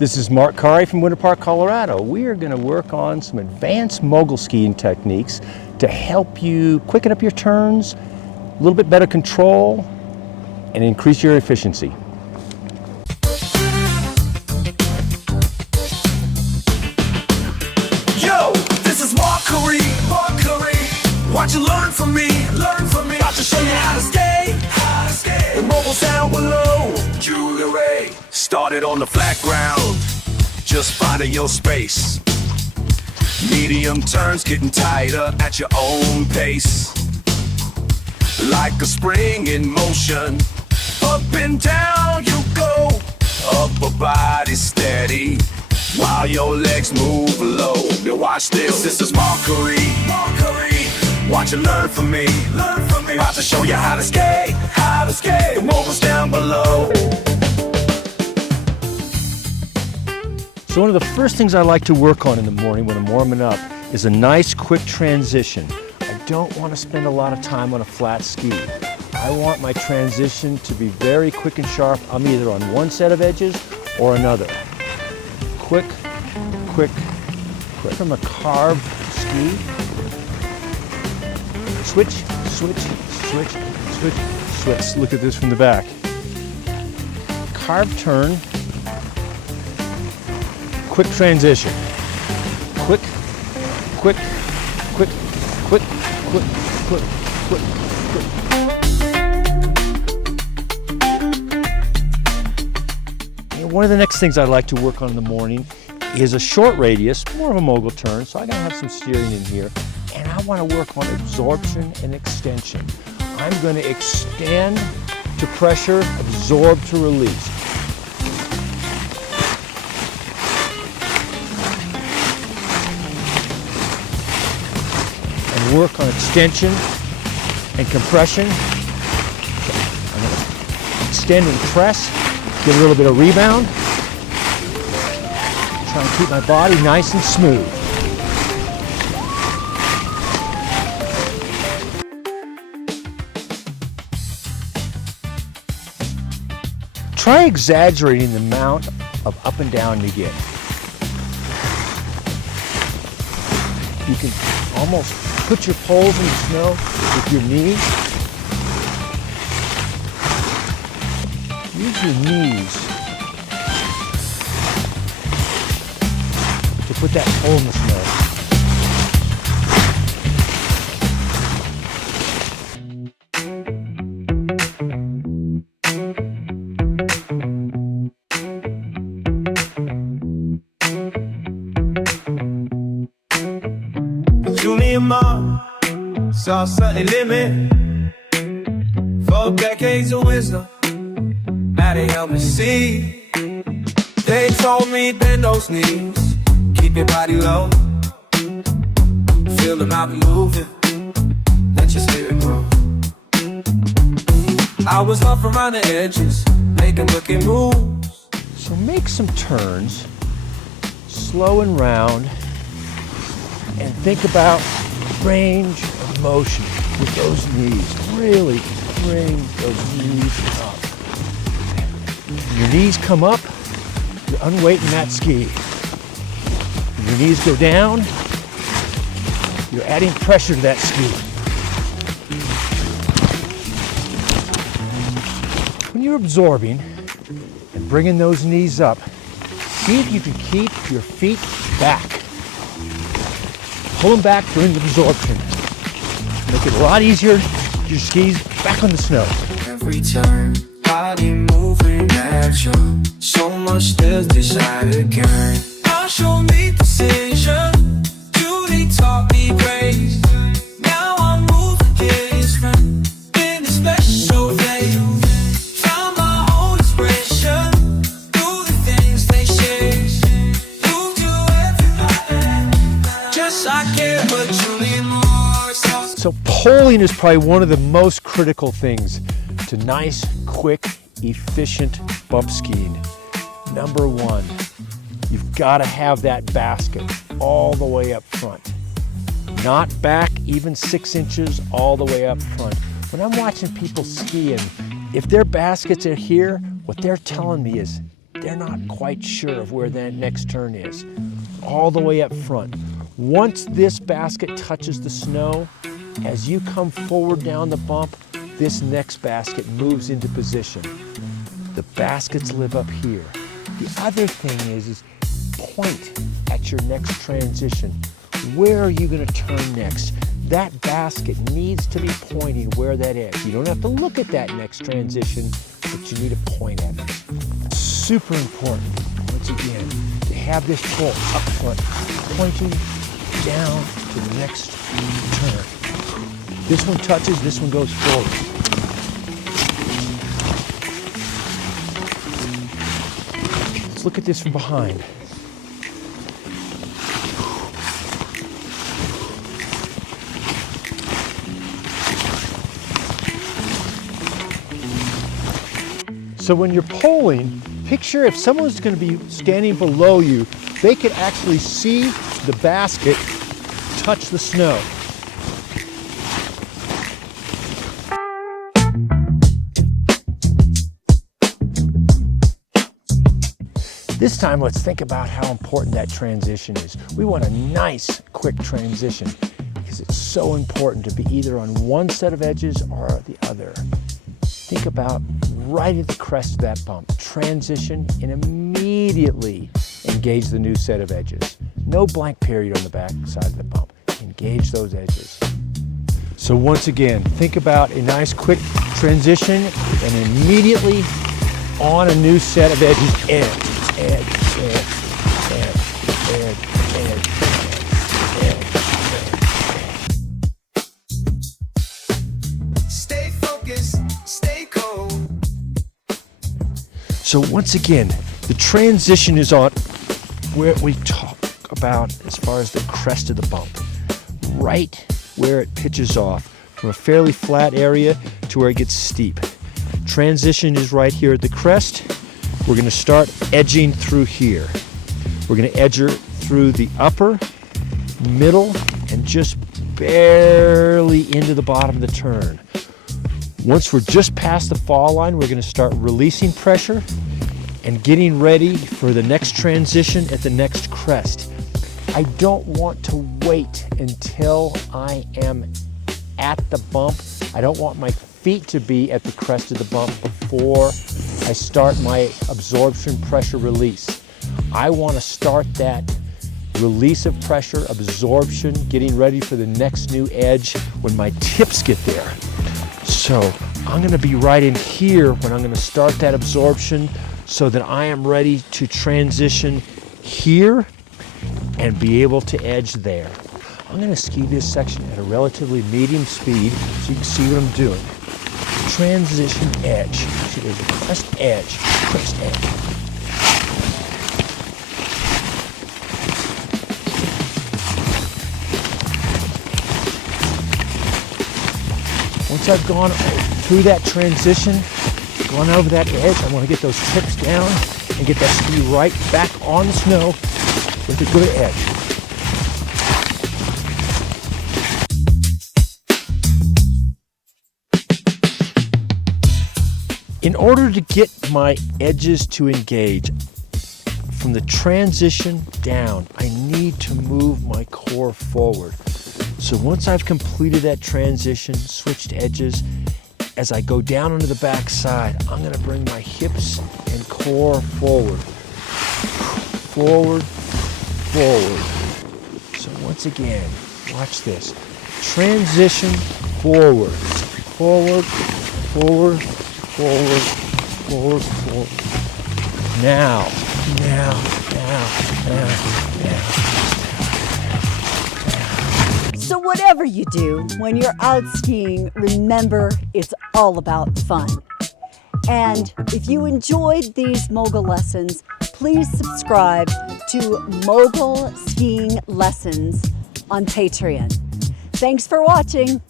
This is Mark Kahre from Winter Park, Colorado. We are going to work on some advanced mogul skiing techniques to help you quicken up your turns, a little bit better control, and increase your efficiency. Yo, this is Mark Kahre. Watch you learn from me. About to show you how to skate. The moguls down below. Jewelry. Started on the flat ground, just finding your space. Medium turns, getting tighter at your own pace. Like a spring in motion, up and down you go. Upper body steady, while your legs move low. Now watch this is Mark Kahre. Watch and learn from me. About to show you how to skate. The moguls down below. So one of the first things I like to work on in the morning when I'm warming up is a nice quick transition. I don't want to spend a lot of time on a flat ski. I want my transition to be very quick and sharp. I'm either on one set of edges or another. Quick. From a carved ski. Switch. Look at this from the back. Carved turn. Quick transition. Quick. One of the next things I like to work on in the morning is a short radius, more of a mogul turn, so I gotta have some steering in here. And I want to work on absorption and extension. I'm going to extend to pressure, absorb to release. And work on extension and compression. I'm going to extend and press, get a little bit of rebound. Try and keep my body nice and smooth. Try exaggerating the amount of up and down you get. You can almost put your poles in the snow with your knees. Use your knees to put that pole in the snow. Saw something limit for decades of wisdom. Now they help me see. They told me bend those knees, keep your body low, feel them out and moving, let your spirit grow. I was off around the edges, making looking moves. So make some turns, slow and round, and think about range of motion with those knees. Really bring those knees up. When your knees come up, you're unweighting that ski. When your knees go down, you're adding pressure to that ski. When you're absorbing and bringing those knees up, see if you can keep your feet back. Pull them back during the absorption. Make it a lot easier to get your skis back on the snow. Every turn, body moving natural. So much there's desire to gain. I'll show me precision. Beauty taught me grace. Now I'm moving different. In a special day, found my own expression. Do the things they say. You do everybody. Just I care, but you need more. So poling is probably one of the most critical things to nice, quick, efficient bump skiing. Number one, you've got to have that basket all the way up front. Not back even 6 inches, all the way up front. When I'm watching people skiing, if their baskets are here, what they're telling me is they're not quite sure of where that next turn is. All the way up front. Once this basket touches the snow, as you come forward down the bump, this next basket moves into position. The baskets live up here. The other thing is point at your next transition. Where are you going to turn next? That basket needs to be pointing where that is. You don't have to look at that next transition, but you need to point at it. Super important, once again, to have this pole up front, pointing down to the next turn. This one touches, this one goes forward. Let's look at this from behind. So when you're polling, picture if someone's going to be standing below you, they could actually see the basket touch the snow. This time, let's think about how important that transition is. We want a nice, quick transition because it's so important to be either on one set of edges or the other. Think about right at the crest of that bump, transition and immediately engage the new set of edges. No blank period on the back side of the bump. Engage those edges. So once again, think about a nice quick transition and immediately on a new set of edges. Edge. Stay focused, stay cold. So once again, the transition is on where we talk about as far as the crest of the bump, right where it pitches off from a fairly flat area to where it gets steep. Transition is right here at the crest. We're going to start edging through here. We're going to edge her through the upper, middle, and just barely into the bottom of the turn. Once we're just past the fall line, we're going to start releasing pressure and getting ready for the next transition at the next crest. I don't want to wait until I am at the bump. I don't want my feet to be at the crest of the bump before I start my absorption pressure release. I want to start that release of pressure, absorption, getting ready for the next new edge when my tips get there. So I'm going to be right in here when I'm going to start that absorption so that I am ready to transition here and be able to edge there. I'm going to ski this section at a relatively medium speed so you can see what I'm doing. Transition edge. So there's a crest edge, crest edge. Once I've gone through that transition, gone over that edge, I want to get those tips down and get that ski right back on the snow with a good edge. In order to get my edges to engage, from the transition down, I need to move my core forward. So once I've completed that transition, switched edges, as I go down onto the back side, I'm going to bring my hips and core forward. Forward, forward. So once again, watch this. Transition forward. Forward, forward, forward, forward, forward. Now. So whatever you do, when you're out skiing, remember it's all about fun. And if you enjoyed these Mogul lessons, please subscribe to Mogul Skiing Lessons on Patreon. Thanks for watching.